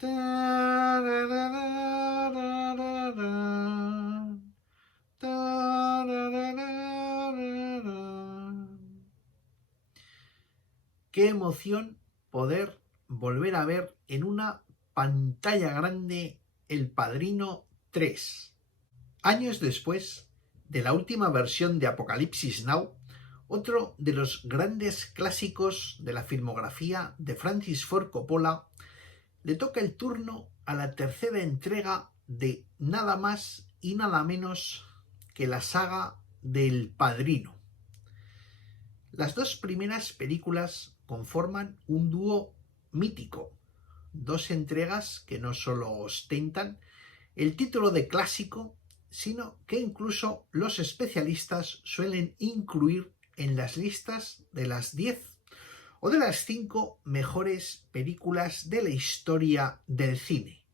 Qué emoción poder volver a ver en una pantalla grande El Padrino 3. Años después de la última versión de Apocalipsis Now, otro de los grandes clásicos de la filmografía de Francis Ford Coppola, le toca el turno a la tercera entrega de nada más y nada menos que la saga del Padrino. Las dos primeras películas conforman un dúo mítico, dos entregas que no solo ostentan el título de clásico, sino que incluso los especialistas suelen incluir en las listas de las 10 o de las 5 mejores películas de la historia del cine.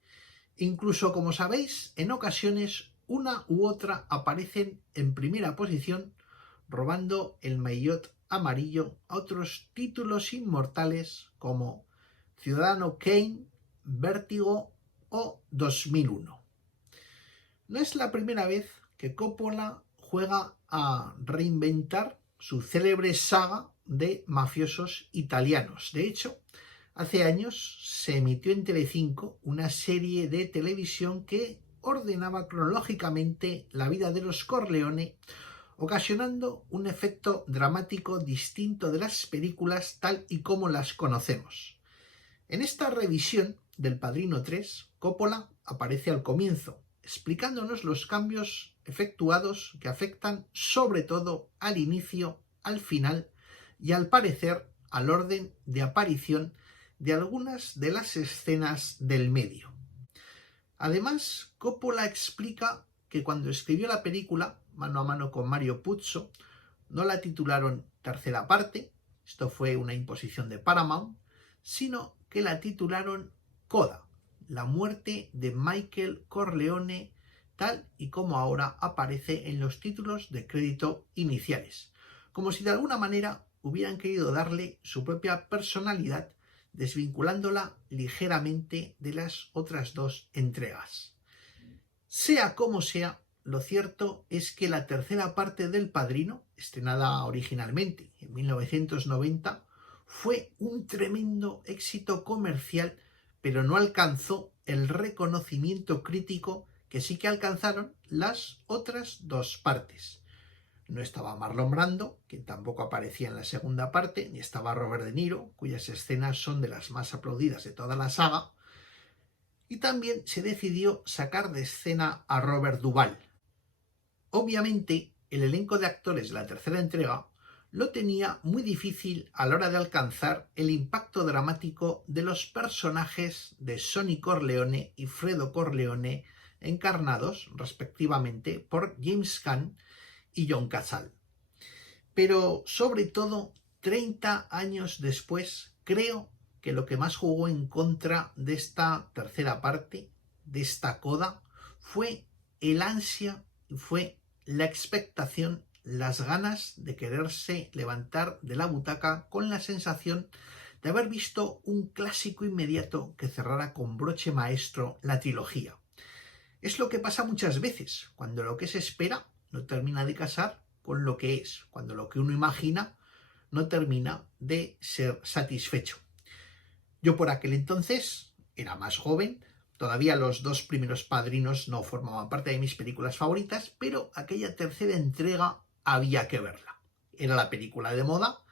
Incluso, como sabéis, en ocasiones una u otra aparecen en primera posición, robando el maillot amarillo a otros títulos inmortales como Ciudadano Kane, Vértigo o 2001. No es la primera vez que Coppola juega a reinventar su célebre saga de mafiosos italianos. De hecho, hace años se emitió en Telecinco una serie de televisión que ordenaba cronológicamente la vida de los Corleone, ocasionando un efecto dramático distinto de las películas tal y como las conocemos. En esta revisión del Padrino 3, Coppola aparece al comienzo, explicándonos los cambios efectuados que afectan sobre todo al inicio, al final y al parecer al orden de aparición de algunas de las escenas del medio. Además, Coppola explica que cuando escribió la película, mano a mano con Mario Puzo, no la titularon tercera parte, esto fue una imposición de Paramount, sino que la titularon Coda, la muerte de Michael Corleone, tal y como ahora aparece en los títulos de crédito iniciales, como si de alguna manera hubieran querido darle su propia personalidad, desvinculándola ligeramente de las otras dos entregas. Sea como sea, lo cierto es que la tercera parte del Padrino, estrenada originalmente en 1990, fue un tremendo éxito comercial, pero no alcanzó el reconocimiento crítico que sí que alcanzaron las otras dos partes. No estaba Marlon Brando, quien tampoco aparecía en la segunda parte, ni estaba Robert De Niro, cuyas escenas son de las más aplaudidas de toda la saga, y también se decidió sacar de escena a Robert Duvall. Obviamente, el elenco de actores de la tercera entrega lo tenía muy difícil a la hora de alcanzar el impacto dramático de los personajes de Sonny Corleone y Fredo Corleone, encarnados respectivamente por James Caan y John Cazale. Pero sobre todo, 30 años después, creo que lo que más jugó en contra de esta tercera parte, de esta coda, fue el ansia, fue la expectación, las ganas de quererse levantar de la butaca con la sensación de haber visto un clásico inmediato que cerrara con broche maestro la trilogía. Es lo que pasa muchas veces, cuando lo que se espera no termina de casar con lo que es, cuando lo que uno imagina no termina de ser satisfecho. Yo por aquel entonces era más joven, todavía los dos primeros Padrinos no formaban parte de mis películas favoritas, pero aquella tercera entrega había que verla. Era la película de moda,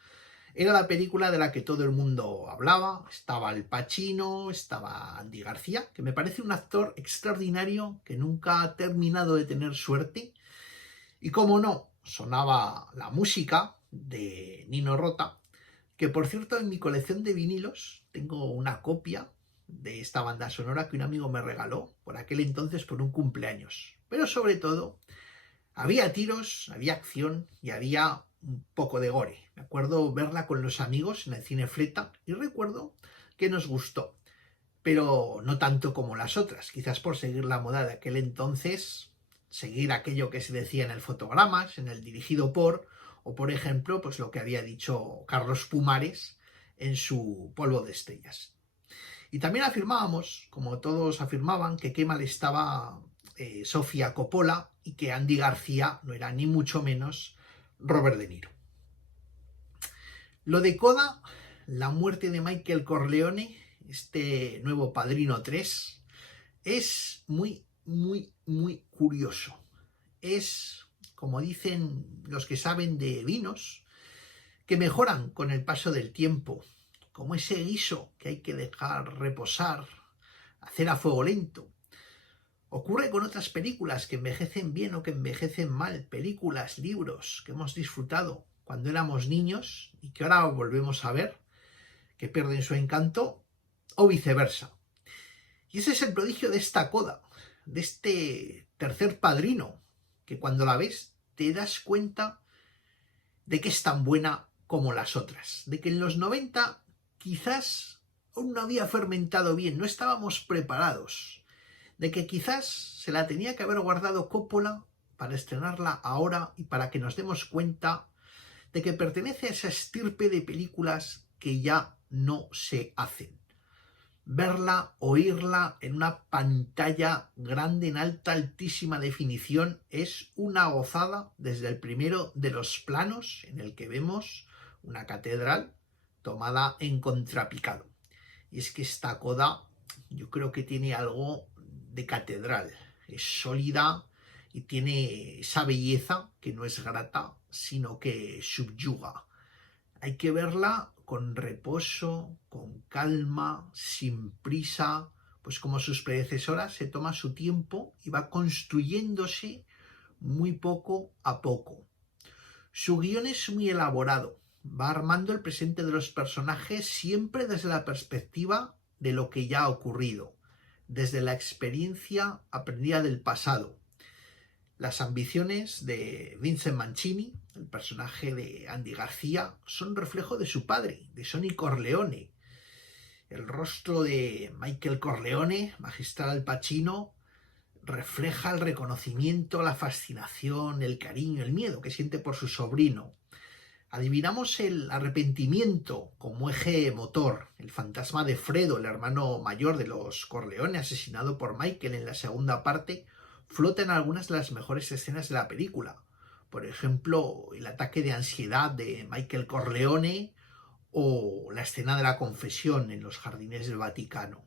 era la película de la que todo el mundo hablaba, estaba Al Pacino, estaba Andy García, que me parece un actor extraordinario que nunca ha terminado de tener suerte, y como no, sonaba la música de Nino Rota, que por cierto en mi colección de vinilos tengo una copia de esta banda sonora que un amigo me regaló por aquel entonces por un cumpleaños. Pero sobre todo, había tiros, había acción y había un poco de gore. Me acuerdo verla con los amigos en el cine Fleta y recuerdo que nos gustó, pero no tanto como las otras, quizás por seguir la moda de aquel entonces, seguir aquello que se decía en el Fotogramas, en el Dirigido por, o por ejemplo, pues lo que había dicho Carlos Pumares en su Polvo de Estrellas. Y también afirmábamos, como todos afirmaban, que qué mal estaba Sofía Coppola y que Andy García no era ni mucho menos Robert De Niro. Lo de Coda, la muerte de Michael Corleone, este nuevo Padrino 3, es muy, muy, muy curioso. Es, como dicen los que saben de vinos, que mejoran con el paso del tiempo, como ese guiso que hay que dejar reposar, hacer a fuego lento. Ocurre con otras películas que envejecen bien o que envejecen mal, películas, libros que hemos disfrutado cuando éramos niños y que ahora volvemos a ver, que pierden su encanto, o viceversa. Y ese es el prodigio de esta Coda, de este tercer Padrino, que cuando la ves te das cuenta de que es tan buena como las otras, de que en los 90 quizás aún no había fermentado bien, no estábamos preparados, de que quizás se la tenía que haber guardado Coppola para estrenarla ahora y para que nos demos cuenta de que pertenece a esa estirpe de películas que ya no se hacen. Verla, oírla en una pantalla grande en altísima definición es una gozada desde el primero de los planos en el que vemos una catedral tomada en contrapicado. Y es que esta Coda yo creo que tiene algo de catedral, es sólida y tiene esa belleza que no es grata, sino que subyuga. Hay que verla con reposo, con calma, sin prisa, pues como sus predecesoras se toma su tiempo y va construyéndose muy poco a poco. Su guión es muy elaborado, va armando el presente de los personajes siempre desde la perspectiva de lo que ya ha ocurrido, desde la experiencia aprendida del pasado. Las ambiciones de Vincent Mancini, el personaje de Andy García, son reflejo de su padre, de Sonny Corleone. El rostro de Michael Corleone, magistral Al Pacino, refleja el reconocimiento, la fascinación, el cariño, el miedo que siente por su sobrino. Adivinamos el arrepentimiento como eje motor, el fantasma de Fredo, el hermano mayor de los Corleone, asesinado por Michael en la segunda parte, flota en algunas de las mejores escenas de la película. Por ejemplo, el ataque de ansiedad de Michael Corleone o la escena de la confesión en los jardines del Vaticano.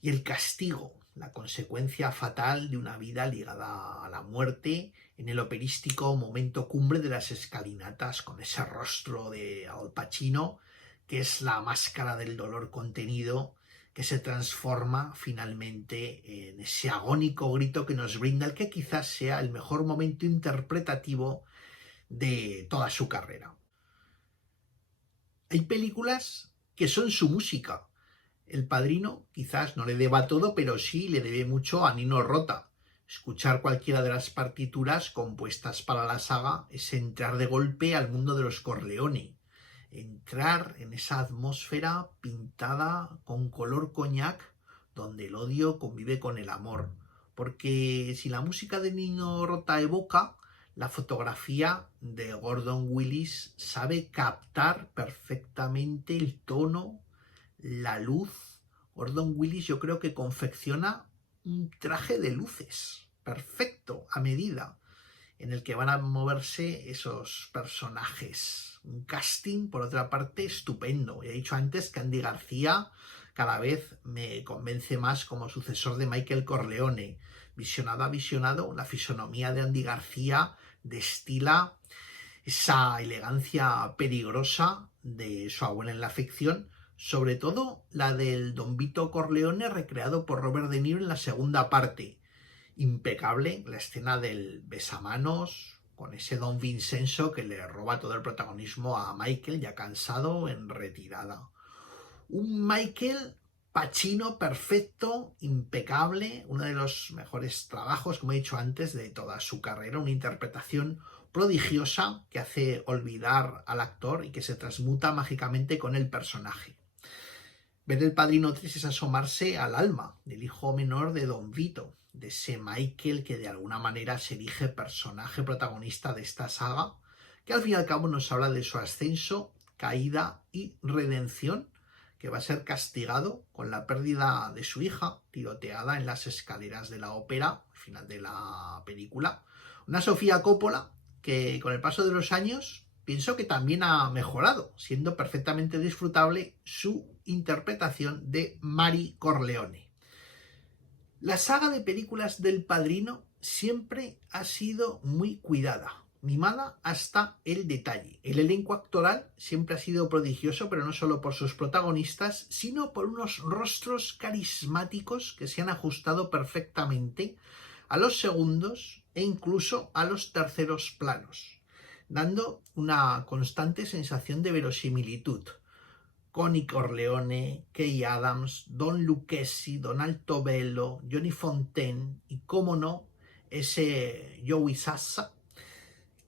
Y el castigo, la consecuencia fatal de una vida ligada a la muerte en el operístico momento cumbre de las escalinatas con ese rostro de Al Pacino, que es la máscara del dolor contenido, que se transforma finalmente en ese agónico grito que nos brinda el que quizás sea el mejor momento interpretativo de toda su carrera. Hay películas que son su música. El Padrino quizás no le deba todo, pero sí le debe mucho a Nino Rota. Escuchar cualquiera de las partituras compuestas para la saga es entrar de golpe al mundo de los Corleone, entrar en esa atmósfera pintada con color coñac, donde el odio convive con el amor. Porque si la música de Nino Rota evoca, la fotografía de Gordon Willis sabe captar perfectamente el tono, la luz. Gordon Willis yo creo que confecciona un traje de luces perfecto, a medida, en el que van a moverse esos personajes. Un casting, por otra parte, estupendo. Ya he dicho antes que Andy García cada vez me convence más como sucesor de Michael Corleone. Visionado a visionado, la fisonomía de Andy García destila esa elegancia peligrosa de su abuela en la ficción, sobre todo la del Don Vito Corleone recreado por Robert De Niro en la segunda parte. Impecable la escena del besamanos con ese Don Vincenzo que le roba todo el protagonismo a Michael, ya cansado, en retirada. Un Michael Pacino perfecto, impecable, uno de los mejores trabajos, como he dicho antes, de toda su carrera, una interpretación prodigiosa que hace olvidar al actor y que se transmuta mágicamente con el personaje. Ver El Padrino 3 es asomarse al alma del hijo menor de Don Vito, de ese Michael que de alguna manera se erige personaje protagonista de esta saga, que al fin y al cabo nos habla de su ascenso, caída y redención, que va a ser castigado con la pérdida de su hija, tiroteada en las escaleras de la ópera, al final de la película. Una Sofía Coppola que con el paso de los años pienso que también ha mejorado, siendo perfectamente disfrutable su interpretación de Mary Corleone. La saga de películas del Padrino siempre ha sido muy cuidada, mimada hasta el detalle. El elenco actoral siempre ha sido prodigioso, pero no solo por sus protagonistas, sino por unos rostros carismáticos que se han ajustado perfectamente a los segundos e incluso a los terceros planos, dando una constante sensación de verosimilitud. Connie Corleone, Kay Adams, Don Lucchesi, Don Altobello, Johnny Fontaine y, cómo no, ese Joey Sassa,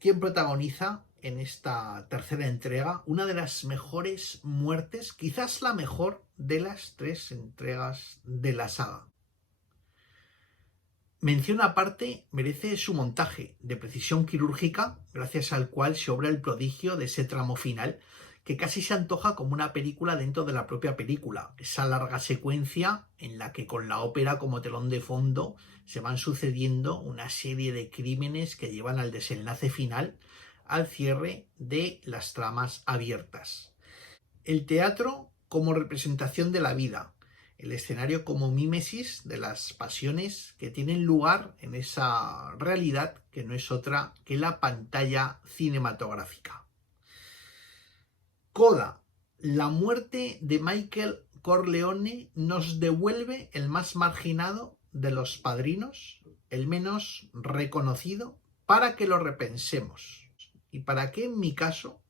quien protagoniza en esta tercera entrega una de las mejores muertes, quizás la mejor de las 3 entregas de la saga. Mención aparte merece su montaje de precisión quirúrgica, gracias al cual se obra el prodigio de ese tramo final, que casi se antoja como una película dentro de la propia película. Esa larga secuencia en la que con la ópera como telón de fondo se van sucediendo una serie de crímenes que llevan al desenlace final, al cierre de las tramas abiertas. El teatro como representación de la vida, el escenario como mímesis de las pasiones que tienen lugar en esa realidad que no es otra que la pantalla cinematográfica. Coda, la muerte de Michael Corleone nos devuelve el más marginado de los padrinos, el menos reconocido, para que lo repensemos y para que en mi caso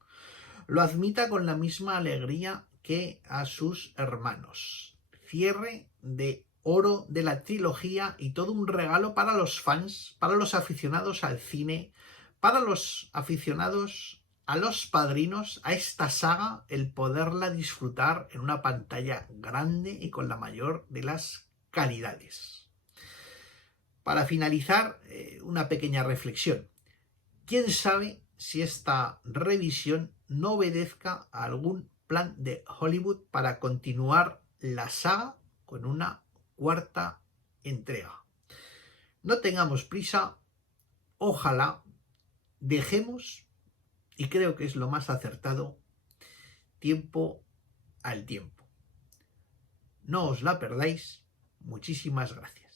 lo admita con la misma alegría que a sus hermanos. Cierre de oro de la trilogía y todo un regalo para los fans, para los aficionados al cine, para los aficionados a los padrinos, a esta saga, el poderla disfrutar en una pantalla grande y con la mayor de las calidades. Para finalizar, una pequeña reflexión. ¿Quién sabe si esta revisión no obedezca a algún plan de Hollywood para continuar la saga con una cuarta entrega? No tengamos prisa, ojalá dejemos, y creo que es lo más acertado, tiempo al tiempo. No os la perdáis. Muchísimas gracias.